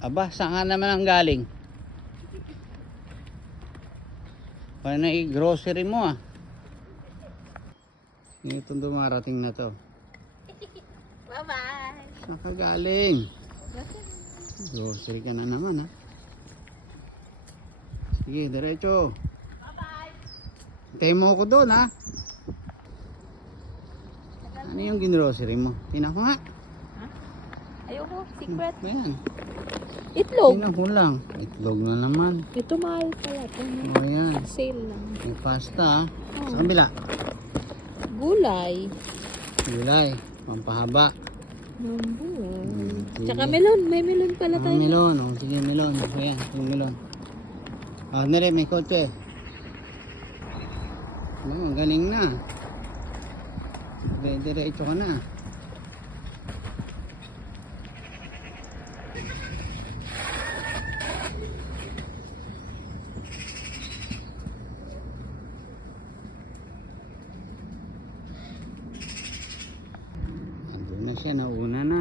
Aba, saan ka naman ang galing? Paano na i-grocery mo ah? Itong dumarating na to. Bye-bye. Saan ka galing? Grocery ka na naman ha. Sige, diretso. Bye-bye. Hintayin mo ako doon ha. Ano yung ginrocery mo? Tingnan ko nga. Ayoko, secret. Ano yan? Itlog. Tingnan ko lang. Itlog na naman. Ito mahal pala. Ito O yan. sale lang. May pasta ha. Sa Oh. kabila. Gulay. Gulay. Pampahaba. Mambu. Tsaka melon. May melon pala tayo. Melon. O, sige, melon. O yan, yung melon. Ah, nere, may kotse. Ang galing na. Diretso ka na. Andun na siya, nauna na.